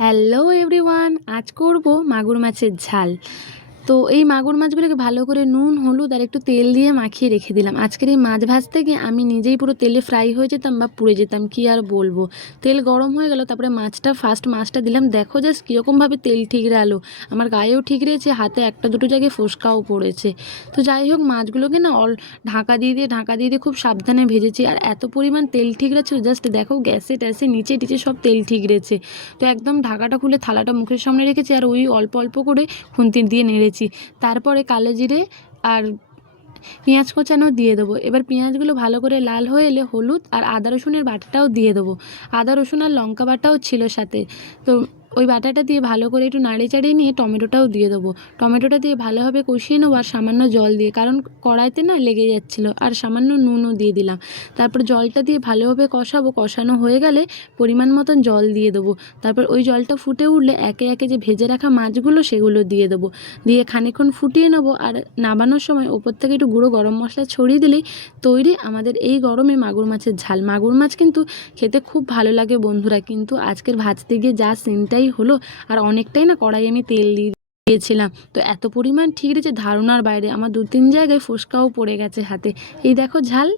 Hello everyone, আজ করব মাগুর মাছের ঝাল। তো এই মাগুর মাছগুলোকে ভালো করে নুন হলুদ আর একটু তেল দিয়ে মাখিয়ে রেখে দিলাম। আজকের এই মাছ ভাজতে গিয়ে আমি নিজেই পুরো তেলে ফ্রাই হয়ে যেতাম বা পুড়ে যেতাম, কি আর বলবো। তেল গরম হয়ে গেল, তারপরে মাছটা দিলাম। দেখো জাস্ট কীরকমভাবে তেল ঠিকরালো, আমার গায়েও ঠিকরেছে, হাতে একটা দুটো জায়গায় ফোসকাও পড়েছে। তো যাই হোক, মাছগুলোকে না ঢাকা দিয়ে দিয়ে খুব সাবধানে ভেজেছি। আর এত পরিমাণ তেল ঠিকরাচ্ছিল, জাস্ট দেখো গ্যাসে ট্যাসে নিচে টিচে সব তেল ঠিকরেছে। তো একদম ঢাকাটা খুলে থালাটা মুখের সামনে রেখেছি, আর ওই অল্প অল্প করে খুন্তি দিয়ে নেড়েছি। তারপরে কালো জিরে আর পেঁয়াজ কোচানো দিয়ে দেবো। এবার পেঁয়াজগুলো ভালো করে লাল হয়ে এলে হলুদ আর আদা রসুনের বাটাটাও দিয়ে দেবো। আদা রসুন আর লঙ্কা বাটাও ছিল সাথে। তো ওই বাটাটা দিয়ে ভালো করে একটু নাড়িয়ে চাড়িয়ে নিয়ে টমেটোটাও দিয়ে দেবো। টমেটোটা দিয়ে ভালোভাবে কষিয়ে নেবো, আর সামান্য জল দিয়ে, কারণ কড়াইতে না লেগে যাচ্ছিলো, আর সামান্য নুনও দিয়ে দিলাম। তারপর জলটা দিয়ে ভালোভাবে কষাবো। কষানো হয়ে গেলে পরিমাণ মতন জল দিয়ে দেবো। তারপর ওই জলটা ফুটে উঠলে একে একে যে ভেজে রাখা মাছগুলো সেগুলো দিয়ে দেবো। দিয়ে খানিকক্ষণ ফুটিয়ে নেবো। আর নামানোর সময় ওপর থেকে একটু গুঁড়ো গরম মশলা ছড়িয়ে দিলেই তৈরি আমাদের এই গরমে মাগুর মাছের ঝাল। মাগুর মাছ কিন্তু খেতে খুব ভালো লাগে বন্ধুরা, কিন্তু আজকের ভাজতে গিয়ে যা সিনটাই হলো, আর অনেকটাই না কড়াই আমি তেল দিয়েছিলাম। তো এত পরিমাণ ঠিক রয়েছে ধারণার বাইরে, আমার 2-3 জায়গায় ফোসকাও পড়ে গেছে হাতে। এই দেখো ঝাল।